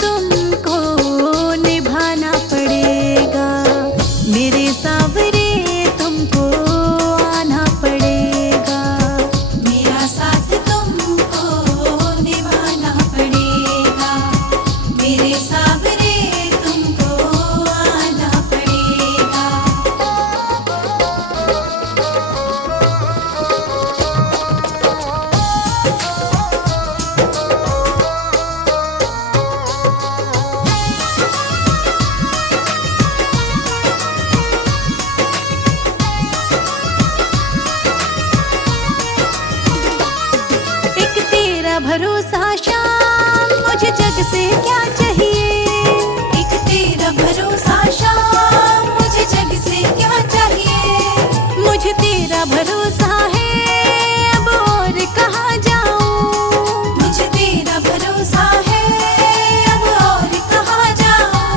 तुमको निभाना पड़ेगा, मेरे सावरे तुमको आना पड़ेगा। मेरा साथ तुमको निभाना पड़ेगा, मेरे सावरे तुमको आना पड़ेगा। एक तेरा भरोसा शाम, मुझे जग से क्या चाहिए। एक तेरा भरोसा शाम, मुझे जग से क्या चाहिए। मुझे तेरा भरोसा है, अब और कहाँ जाऊं। मुझे तेरा भरोसा है, अब और कहाँ जाऊं।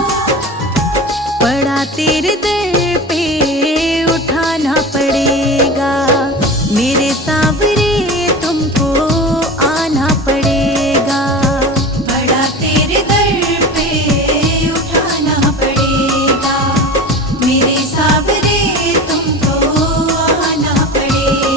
पड़ा तेरे दर पे उठाना पड़ेगा, मेरे सावरे तुमको आना पड़ेगा। बड़ा तेरे दर पे उठाना पड़ेगा, मेरे सावरे तुमको आना पड़ेगा।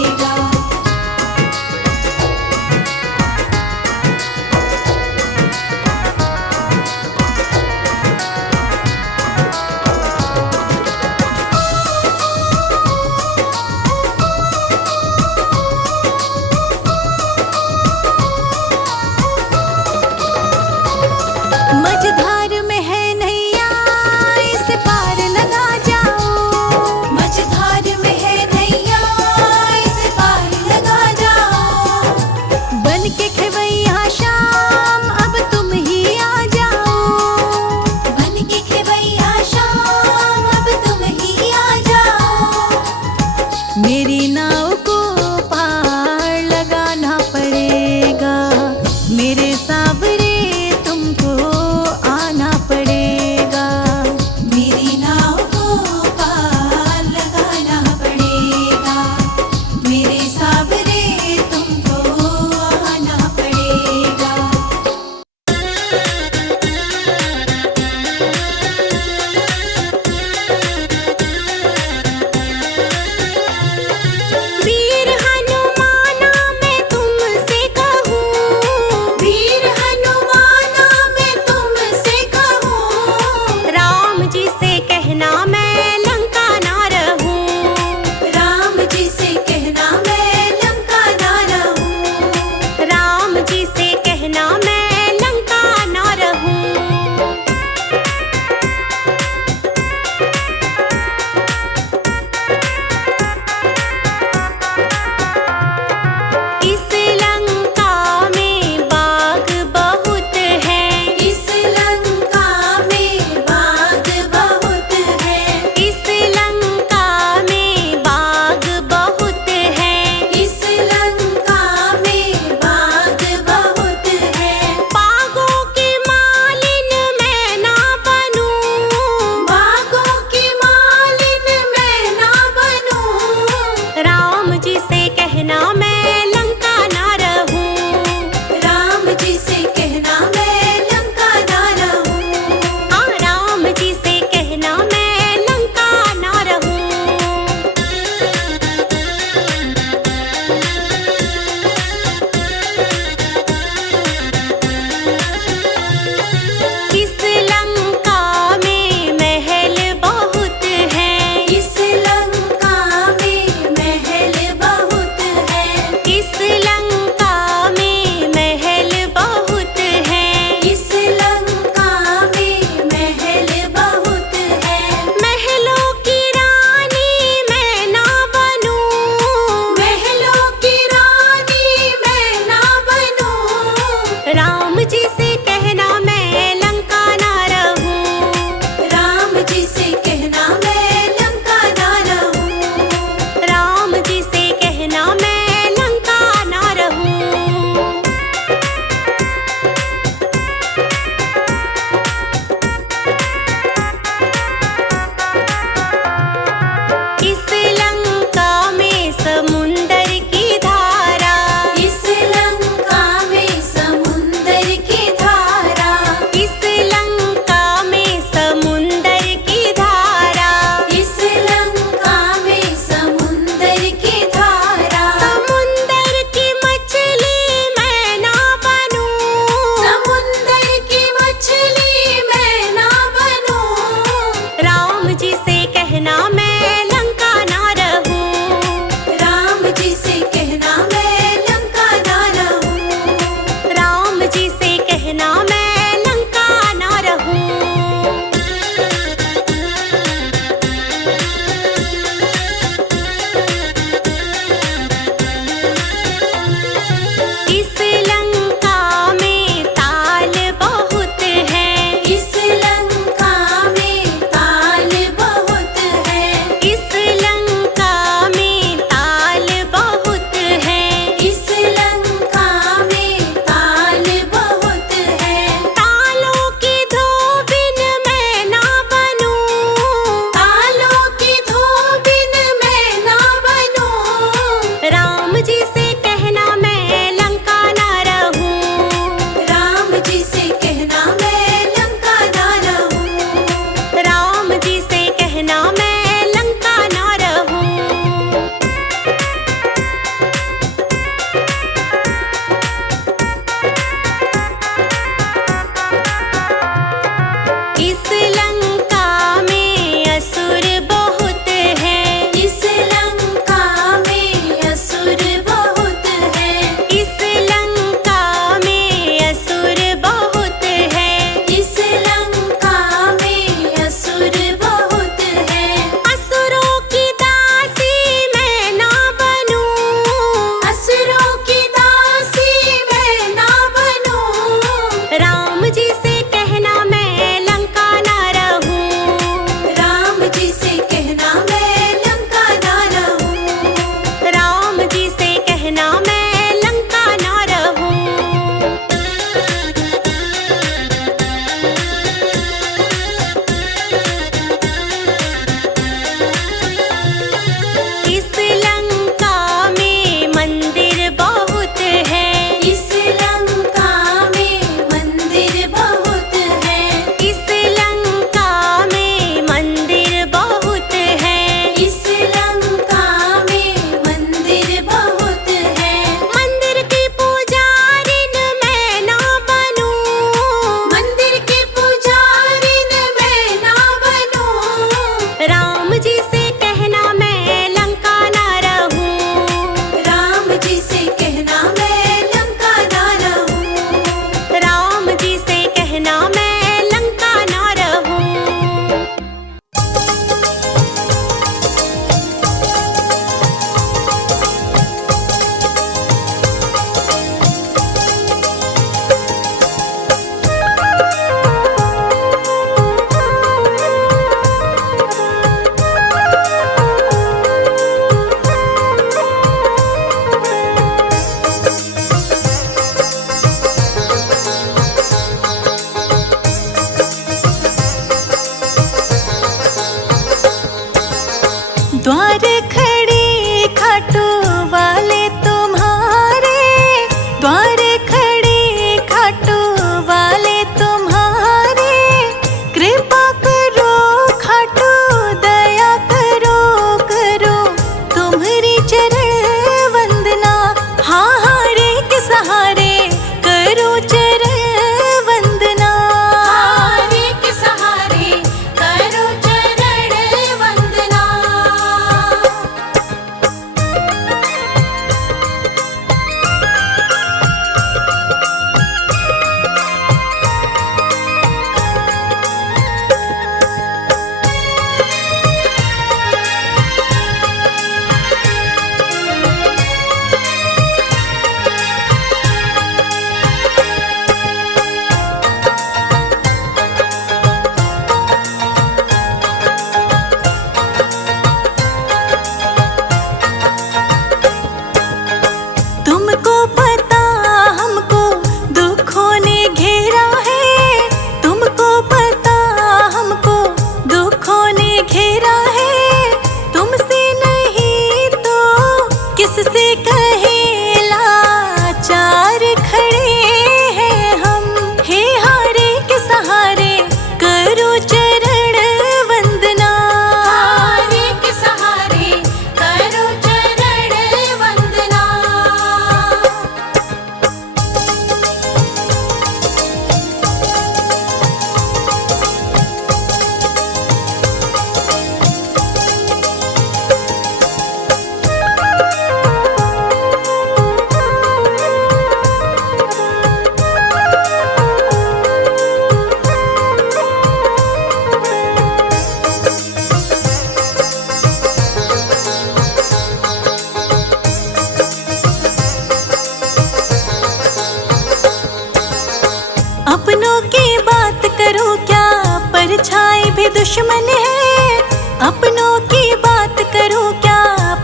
अपनों की बात करो क्या, परछाई भी दुश्मन है। अपनों की बात करो क्या,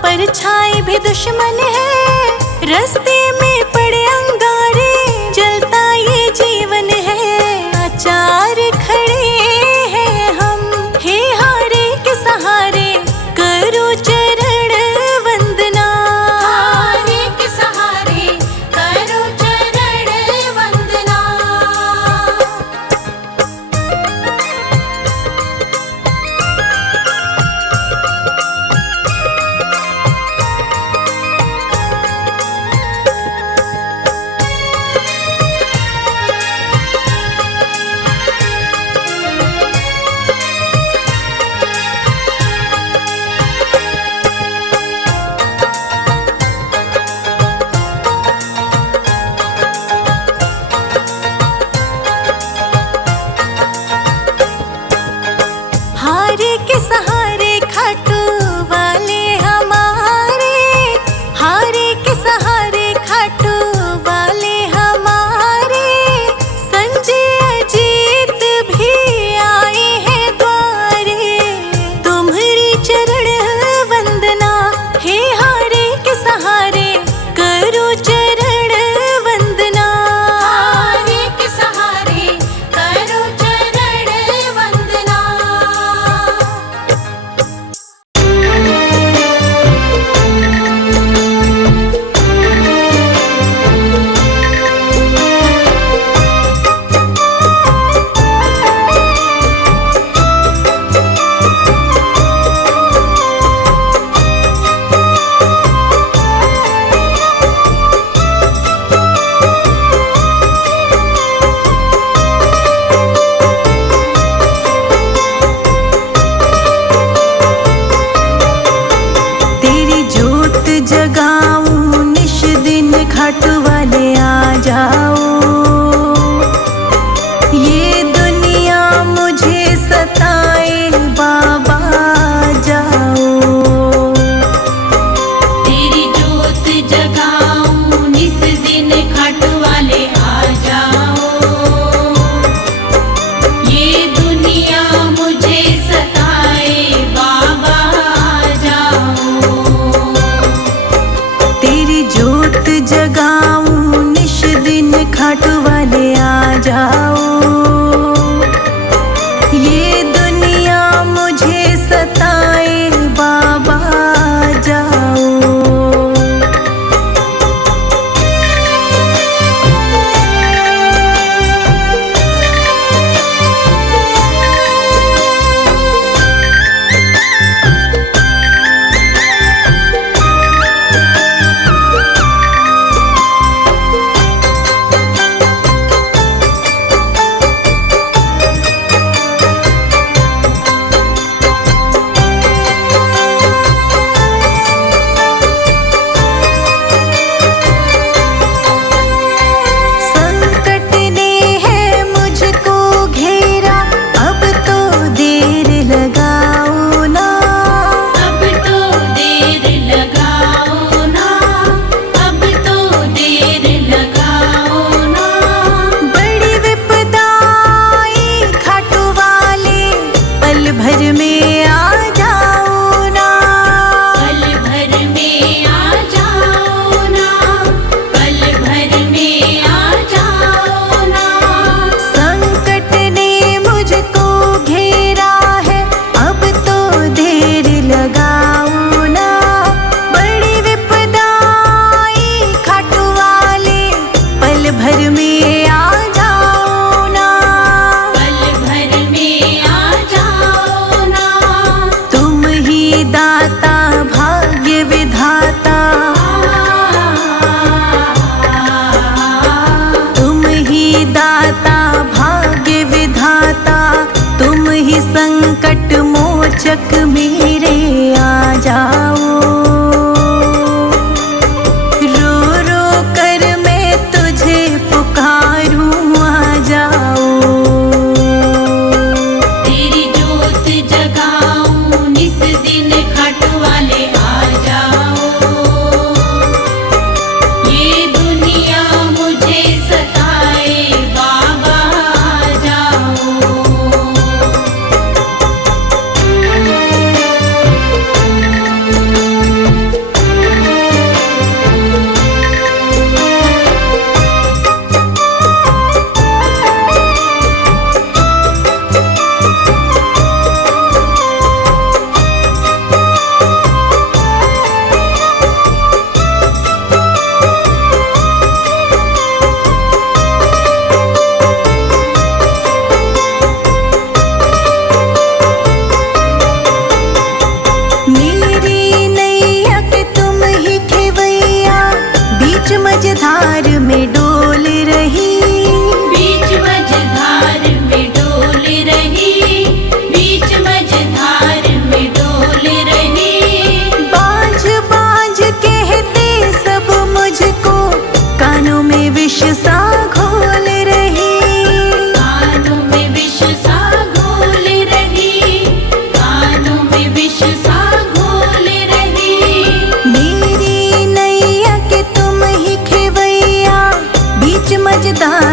परछाई भी दुश्मन है। रास्ते में पड़े अंगारे, जलता ये जीवन है। आचार खड़े हैं हम, हे हारे के सहारे, करो चरण वंदना। हारे के सहारे करो चरण वंदना।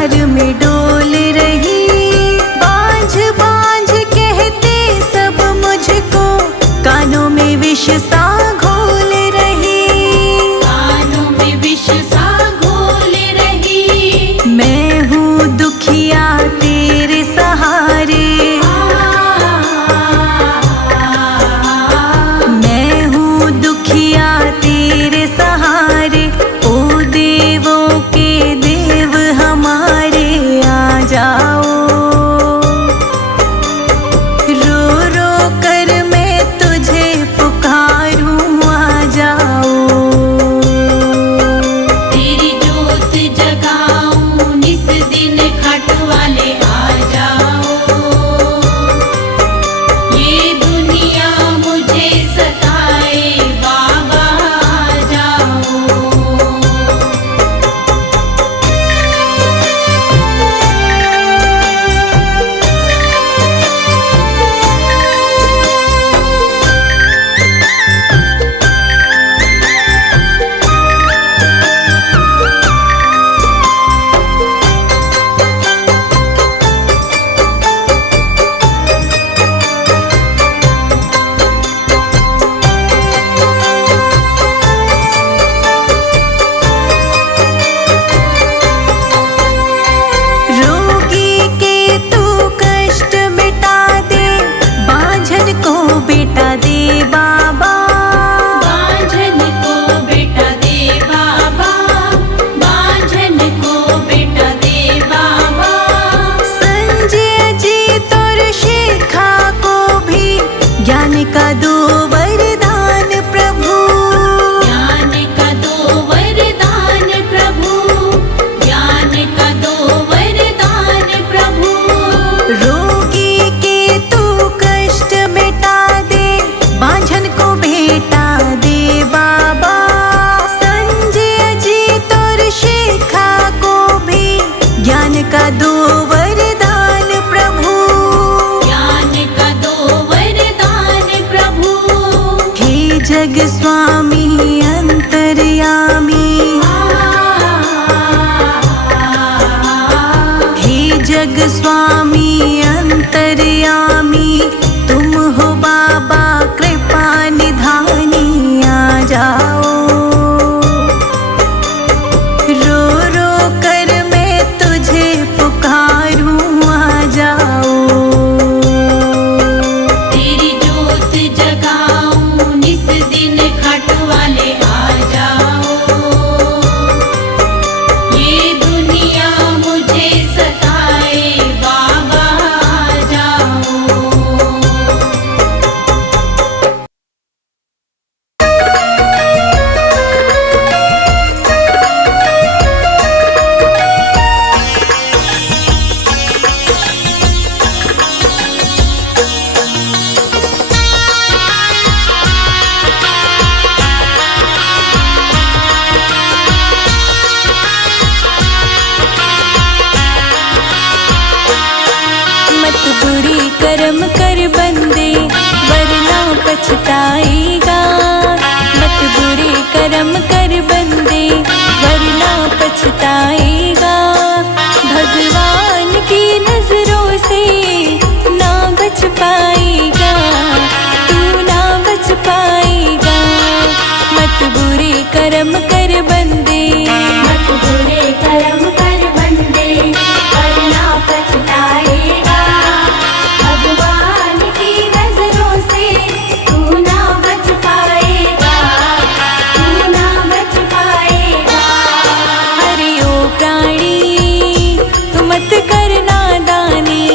संसार में डोल रही। बांझ बांझ कहते सब मुझको, कानों में विष सा घोल रही। कानों में विष सा घोल रही। मैं हूँ दुखिया तेरे सहारे, मैं हूँ दुखिया तेरे सहारे। ओ देवों के देव हमारे आ जाओ। रो रो कर मैं तुझे पुकारूं, आ जाओ। तेरी जोत जगाऊं निस दिन, खट वाले आ जाओ। ये दुनिया मुझे सताए, बाबा आ जाओ। रोगी के तू कष्ट मिटा दे, बांझन को बेटा दे बाबा। बांझन को बेटा दे बाबा, बांझन को बेटा दे बाबा। संजय जी और शिखा को भी ज्ञान का दो वरदान प्रभु। ज्ञान का दो वरदान प्रभु, ज्ञान का दो वरदान प्रभु। रोगी के तू कष्ट मिटा दे, बांझन को बेटा दे बाबा। संजय जी और शिखा को भी ज्ञान का दो वरदान प्रभु। ज्ञान का दो वरदान प्रभु। हे जग स्वामी अंतर्यामी, हे जग स्वामी अंतर्यामी। तुम हो बाबा कृपा निधानी, आ जाओ। रो रो कर मैं तुझे पुकारूं, आ जाओ। तेरी जोत जगाऊं निस दिन, खट वाले आ जाओ। ये दुनिया मुझे सताए, बाबा आ जाओ। मत बुरी कर्म कर बंदे, वरना पछताएगा। मत बुरे कर्म कर बंदे, वरना पछताएगा। भगवान की नजरों से ना बच पाएगा, तू ना बच पाएगा। मत बुरे कर्म कर बंदे, मत बुरे कर्म कर बंदे, वरना पछताएगा। भगवान की नजरों से तू ना बच पाएगा, तू ना बच पाएगा। अरे ओ प्राणी, तू मत कर नादानी।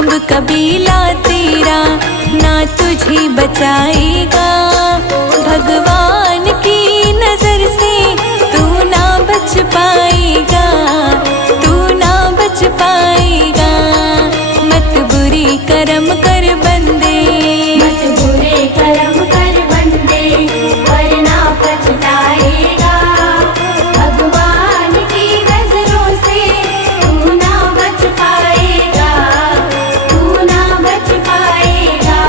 कुटुंब कबीला तेरा ना तुझे बचाएगा। भगवान की नजर से तू ना बच पाएगा, तू ना बच पाएगा। मत बुरे कर्म कर बंदे, मत बुरे कर्म कर बंदे, वरना पछताएगा। भगवान की नजरों से तू ना बच पाएगा, तू ना बच पाएगा।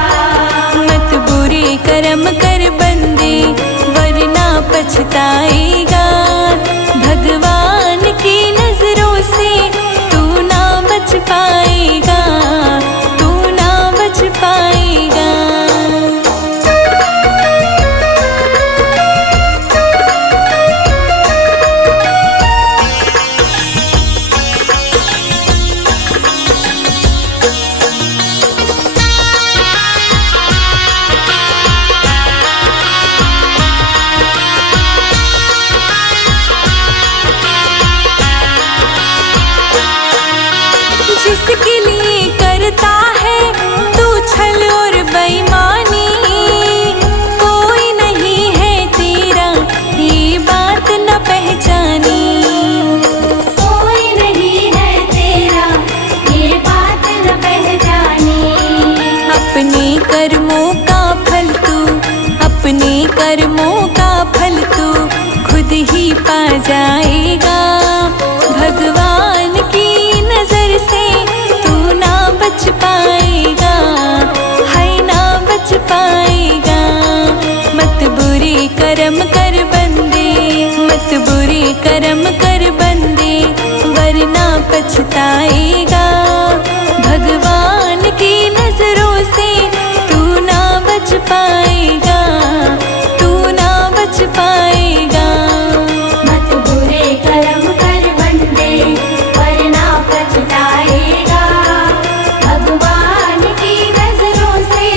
मत बुरे कर्म कर बंदे वरना पछताएगा। भगवान की नजरों से तू ना बच पाएगा, तू ना बच पाएगा। जिसके लिए करता है तू छल और बेईमानी, कोई नहीं है तेरा ये बात न पहचानी। कोई नहीं है तेरा ये बात न पहचानी। अपने कर्मों का फल तू, अपने कर्मों का फल तू खुद ही पा जाएगा। भगवान की नजर से तू ना बच पाएगा, है ना बच पाएगा। मत बुरे कर्म कर बंदे, मत बुरे कर्म कर बंदे वरना पछताएगा। भगवान की नजरों से तू ना बच पाएगा, तू ना बच पाएगा। मत बुरे कर्म कर बंदे, वरना पछताएगा। भगवान की नजरों से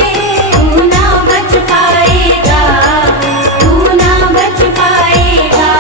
तू ना बच पाएगा, तू ना बच पाएगा।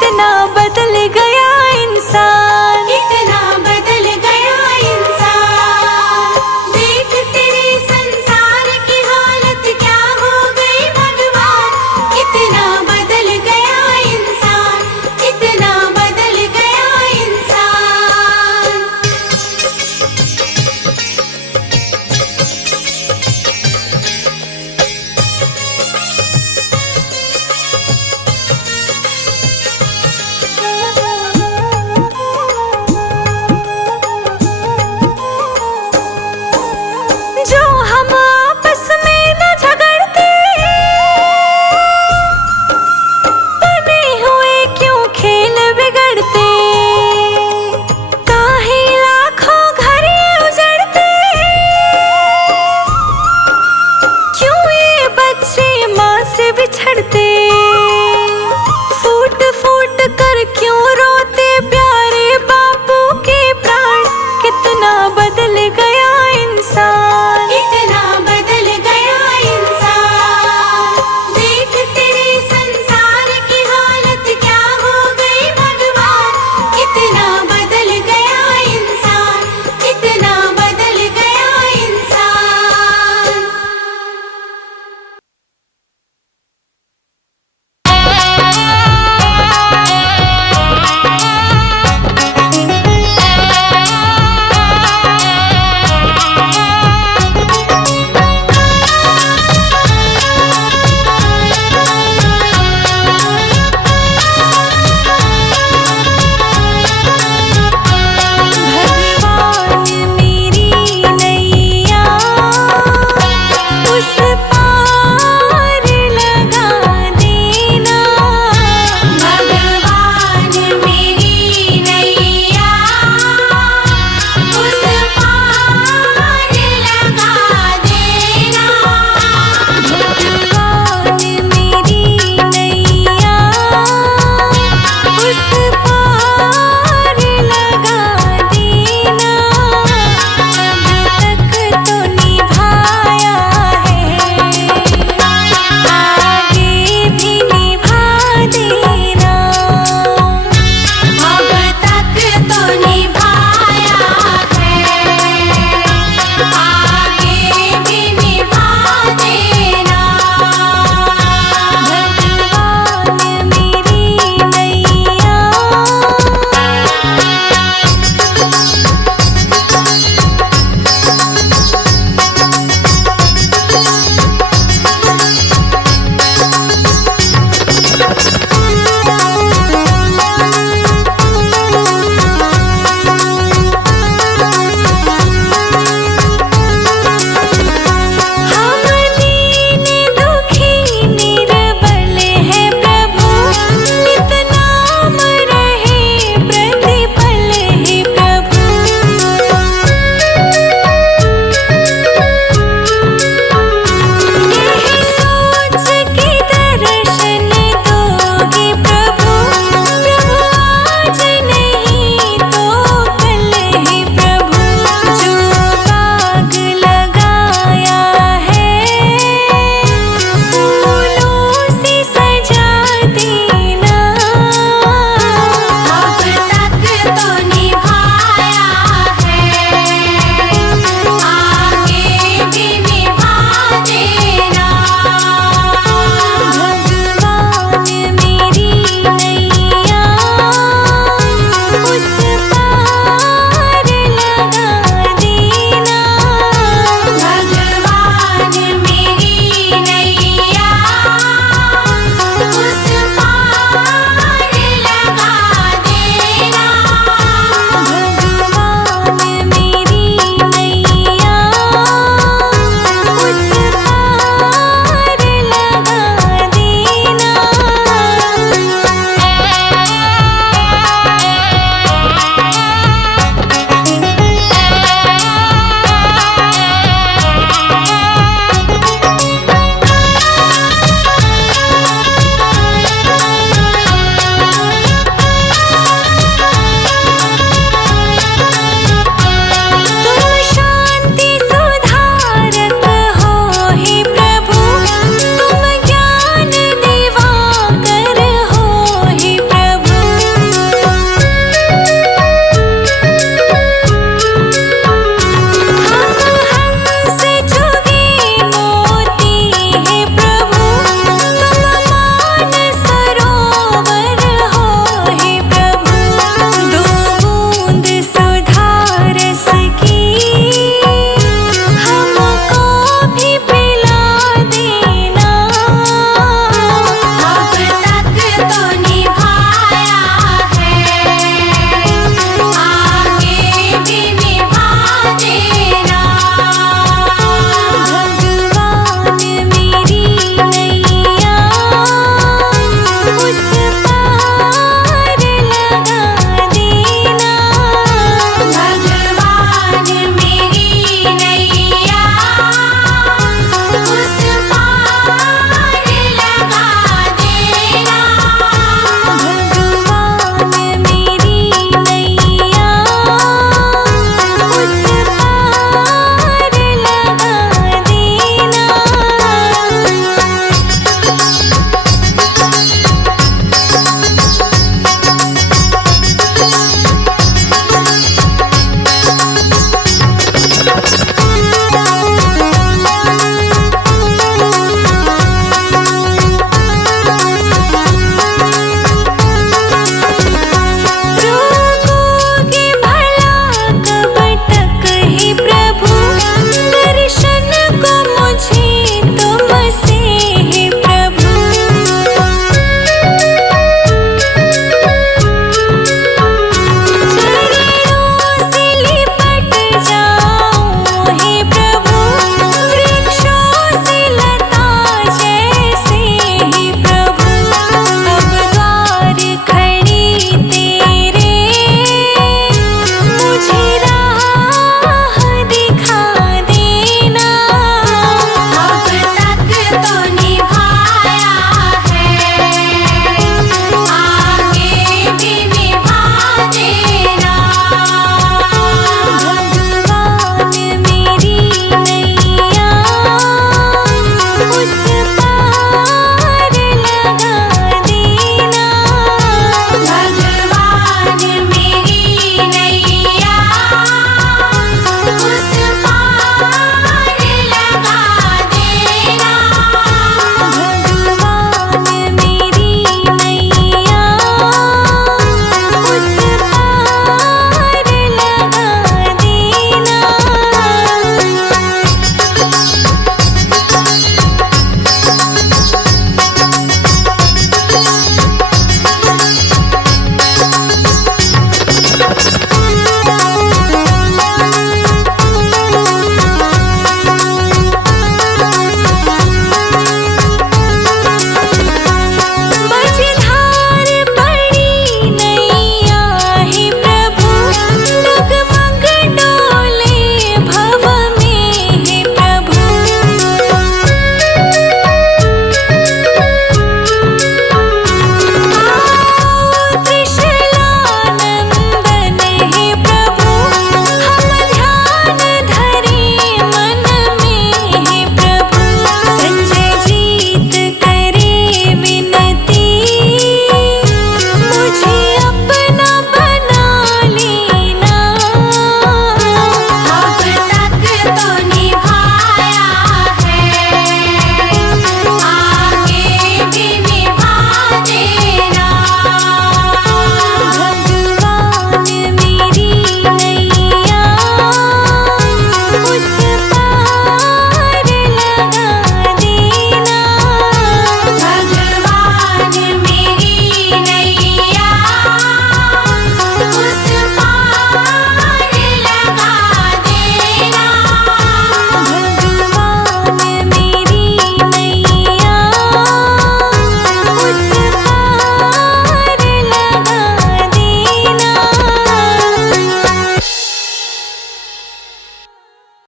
कितना बदल गया इंसान।